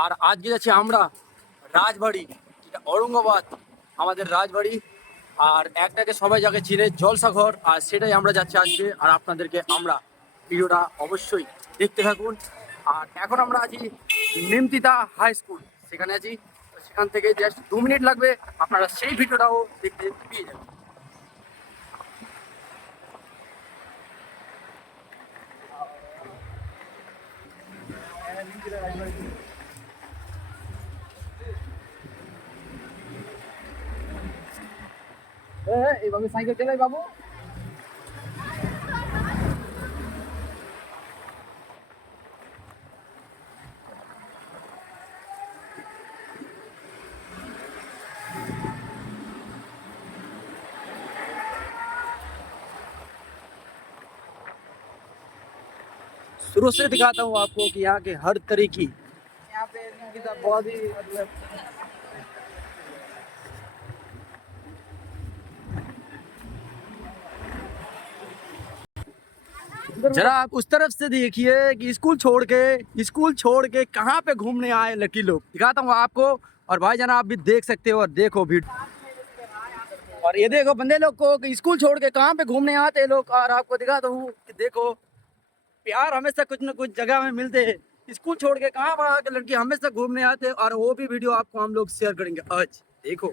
আর আজকে যাচ্ছি আমরা রাজবাড়ি, যেটা ঔরঙ্গাবাদ আমাদের রাজবাড়ি। আর একটাকে সবাই যাকে চিনে জলসাঘর, আর সেটাই আমরা যাচ্ছি আজকে। আর আপনাদেরকে আমরা ভিডিওটা অবশ্যই দেখতে থাকুন। আর এখন আমরা আছি নিমতিতা হাই স্কুল, সেখানে আছি। তো সেখান থেকে জাস্ট 2 মিনিট লাগবে, আপনারা সেই ভিডিওটাও দেখতে পেয়ে যাবেন। এইভাবে সাইকেল চালাই বাবু। शुरू से दिखाता हूँ आपको कि यहाँ के हर तरीके, यहाँ पे निमतिता बहुत ही मतलब जरा आप उस तरफ से देखिए कि स्कूल छोड़ के कहाँ पे घूमने आए लकी लोग। दिखाता हूँ आपको, और भाईजान आप भी देख सकते हो। और देखो वीडियो, और ये देखो बंदे लोग को कि स्कूल छोड़ के कहाँ पे घूमने आते हैं लोग। और आपको दिखाता हूँ कि देखो, प्यार हमेशा कुछ न कुछ जगह में मिलते हैं। स्कूल छोड़ के कहाँ वहाँ के लड़के हमेशा घूमने आते हैं, और वो भी वीडियो आपको हम लोग शेयर करेंगे आज। देखो।